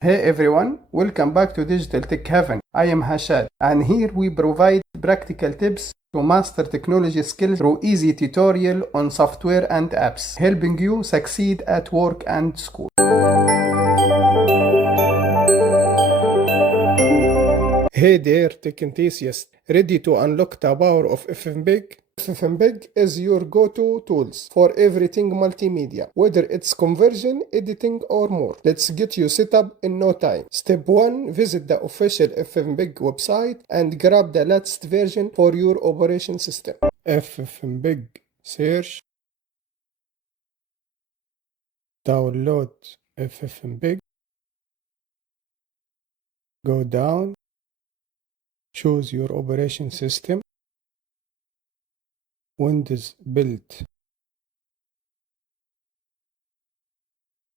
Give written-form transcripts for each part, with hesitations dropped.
Hey everyone, welcome back to Digital Tech Heaven. I am Hashad, and here we provide practical tips to master technology skills through easy tutorial on software and apps, helping you succeed at work and school. Hey there, tech enthusiasts, ready to unlock the power of FFmpeg? FFmpeg is your go-to tools for everything multimedia, whether it's conversion, editing, or more. Let's get you set up in no time. Step 1. Visit the official FFmpeg website and grab the latest version for your operation system. FFmpeg search. Download FFmpeg. Go down. Choose your operation system. Windows build.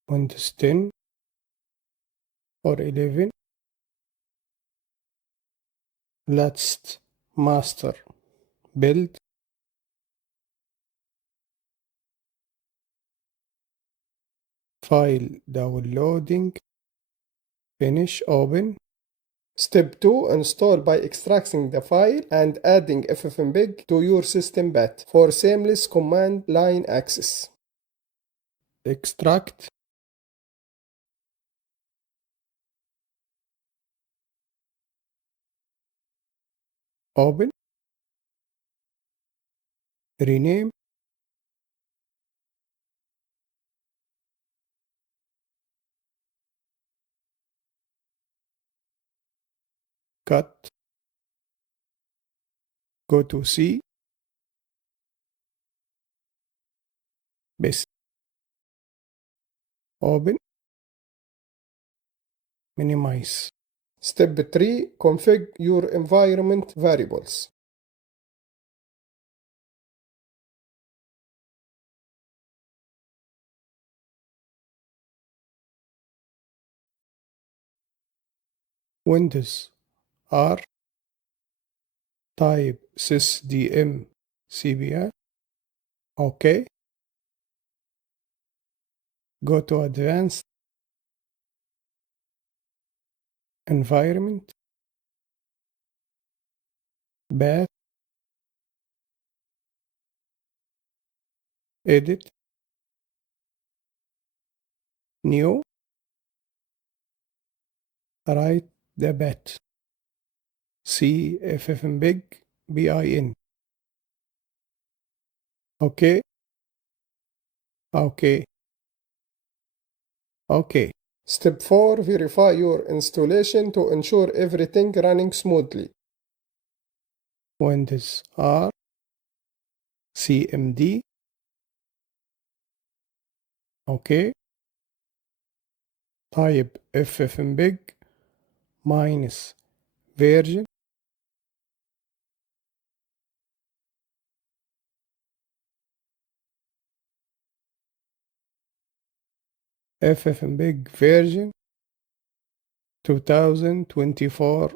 Windows 10 or 11. Let's master build. File downloading. Finish. Open. Step 2. Install by extracting the file and adding FFmpeg to your system path for seamless command line access. Extract. Open. Rename. Cut. Go to C. Paste. Open. Minimize. Step 3. Configure your environment variables. Windows R. Type sysdm.cpl. OK. Go to Advanced. Environment. Path. Edit. New. Write the path. C FFmpeg bin. OK. OK. OK. Step 4. Verify your installation to ensure everything running smoothly. Windows R. CMD. OK. Type FFmpeg minus version. FFmpeg version 2024.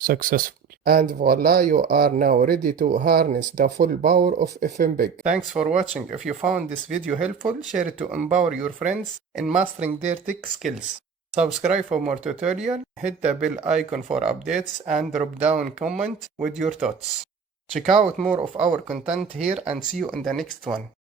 Successful. And voila, you are now ready to harness the full power of FFmpeg. Thanks for watching. If you found this video helpful, share it to empower your friends in mastering their tech skills. Subscribe for more tutorial, hit the bell icon for updates, and drop down comment with your thoughts. Check out more of our content here and see you in the next one.